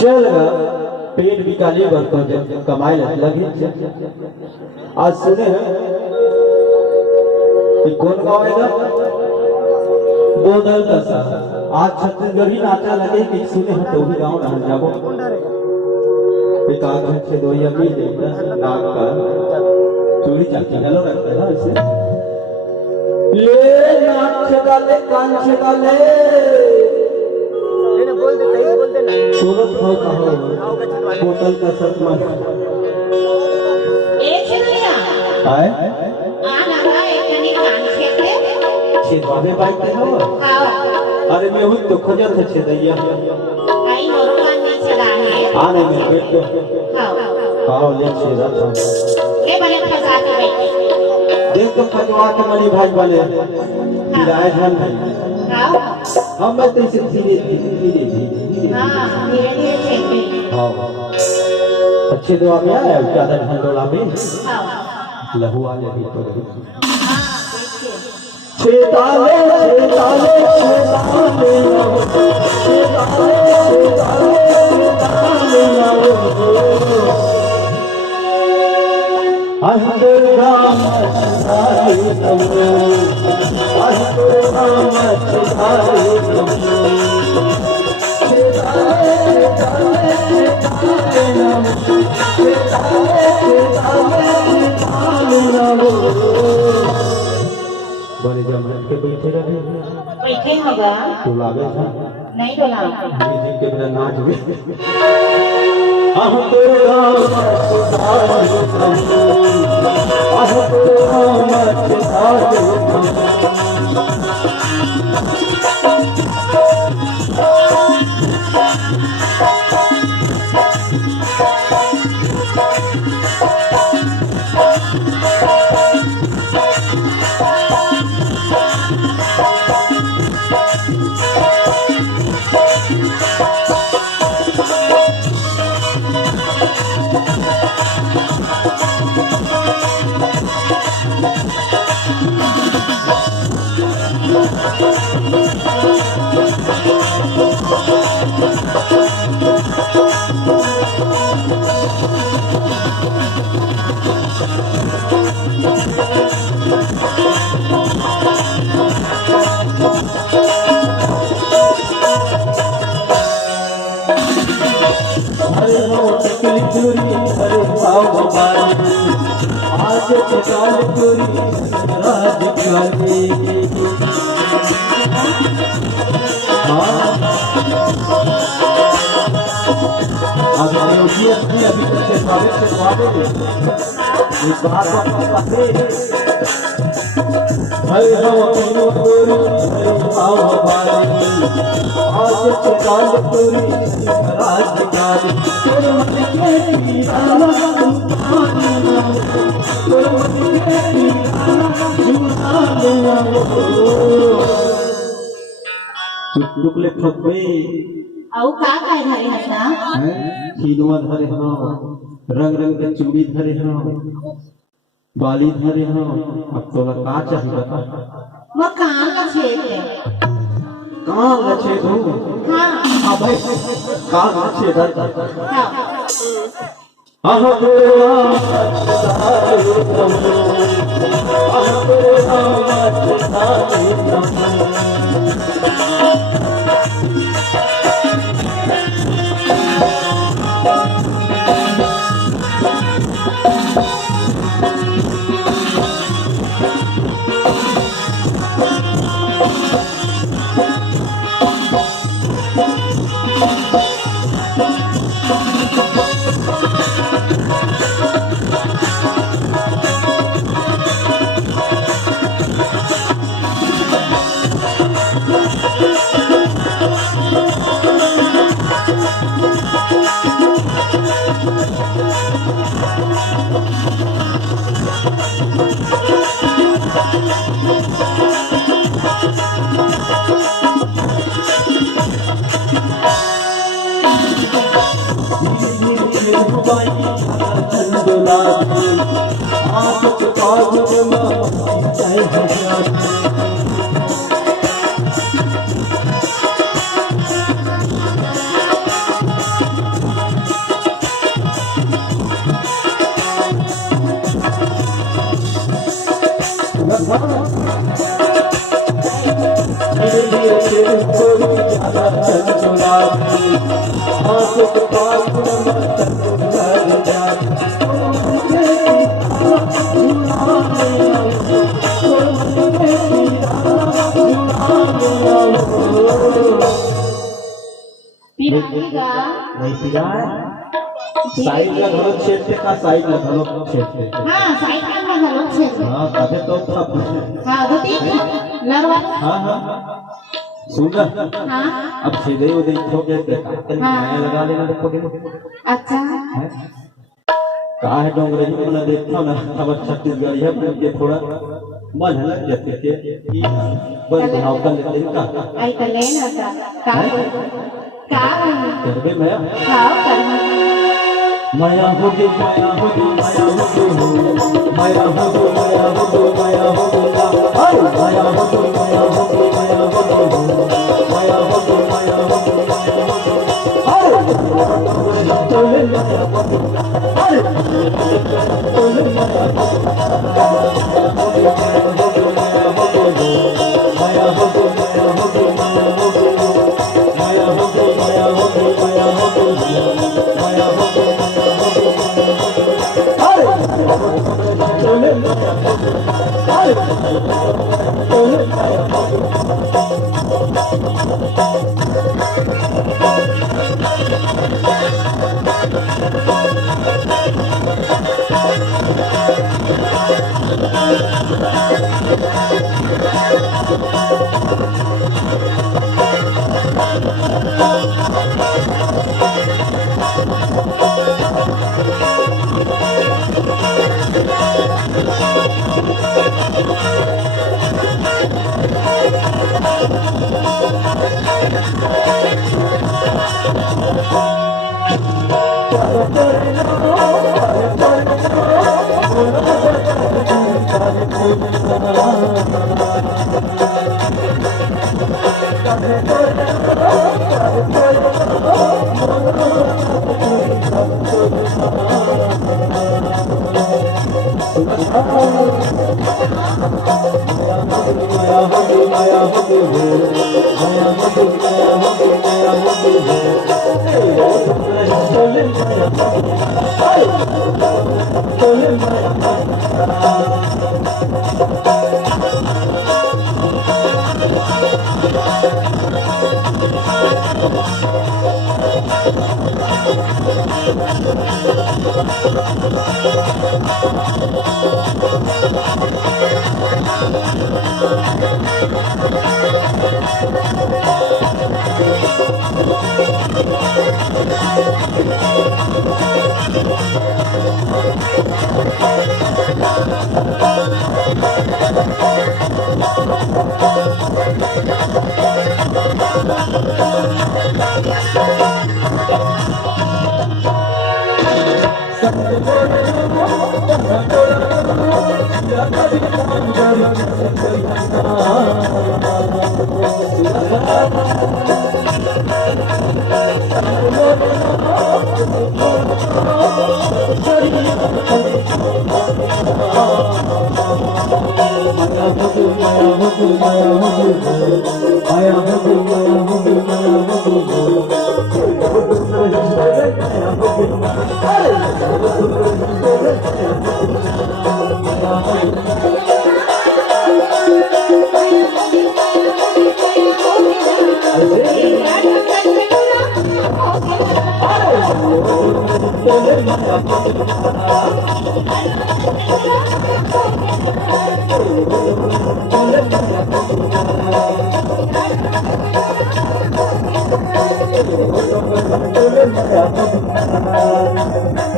चल पेट निकाली बरतो कमाई लगी। आज सुने हैं कि कौन गाँव है ना बोधल दशा। आज छत्तीसगढ़ ही नाचा लगे कि सुने हैं तो भी गाँव ना जाबो पिता घर से दो या भी नाक का चोरी चाची हेलो रखते हैं इसे ले नाक से डाले कान से डाले बोल दे ना सूरत हो कहो बोतल का सतमा एक सुनिया आए आना बा एक कनी कान छेदे बाबे बाइक पे हो। हां अरे मैं हूं तो खोजत है छेदैया आई मोर कान में छेदा है आने में बैठ तो हां आओ ले छेदा था ले बने फसा के बैठी देख तो खजवा के मणि भाई वाले किराए धन है। हां हम मैं तो इसे धीरे धीरे हां धीरे धीरे छेदे हां अच्छे दो में आया ज्यादा धन डोला में हां लहू आ जाए तो हां देखिए छेदाले छेदाले छेदाले छेदाले छेदाले अंदर राम छेदाले नमो अंदर राम छेदाले नमो छेदाले छेदाले छेदाले नमो छेदाले छेदाले नमो बड़े जमन के बैठे रहे बैठे होगा तो लागे था नहीं डोला म्यूजिक के बिना नाच भी आह तो राम सुधार आह तो राम सुधार हरे हो टकली चोरी हरे पाव बाली आज चकाल चोरी राज काली आज अयोध्या की अभी तक से स्वागत से स्वागत इस बात का हरे हो तीनों चोरी हरे पाव बाली आज चकाल चोरी राज काली तेरे मन के पीराना तेरे मन के पीराना झूठा टुकले फपे औ का काय धरे हसना खीनवा धरे हो रंग रंग के चूड़ी धरे हो बाली धरे हो अब तोला का चाहिए बता म कान का छेद है कहां लछे तू हां हां भाई कहां लछे धर हां आह तेरा सारे नमो आह तेरा सारे नमो धीरे धीरे तेरी कोरी ज्यादा चल गुलाबी आंखों के पास में तक कर जाती पिराएगा नहीं पिया है साइड का घरों छेदते का साइड का घरों छेदते हाँ साइड का घरों छेदते हाँ तबे तो था हाँ होती लड़वा हाँ हाँ सुन हाँ अब छेदे वो देखोगे कहीं नया लगा लेना देखोगे अच्छा कहा है डोंगरे में ना देखो ना अब छत्तीसगढ़ है ये थोड़ा मन हलक जाते के बस भाव कर लेते का आई तो ले ना का करबे मैं खाओ कर माया होगी माया होगी माया होगी माया होगी माया होगी माया होगी हाय माया होगी माया होगी माया होगी माया होगी माया होगी हाय चले माया होगी हाय चले माया होगी माया होगी माया होगी माया होगी माया होगी माया होगी माया होगी माया होगी माया होगी Thank you.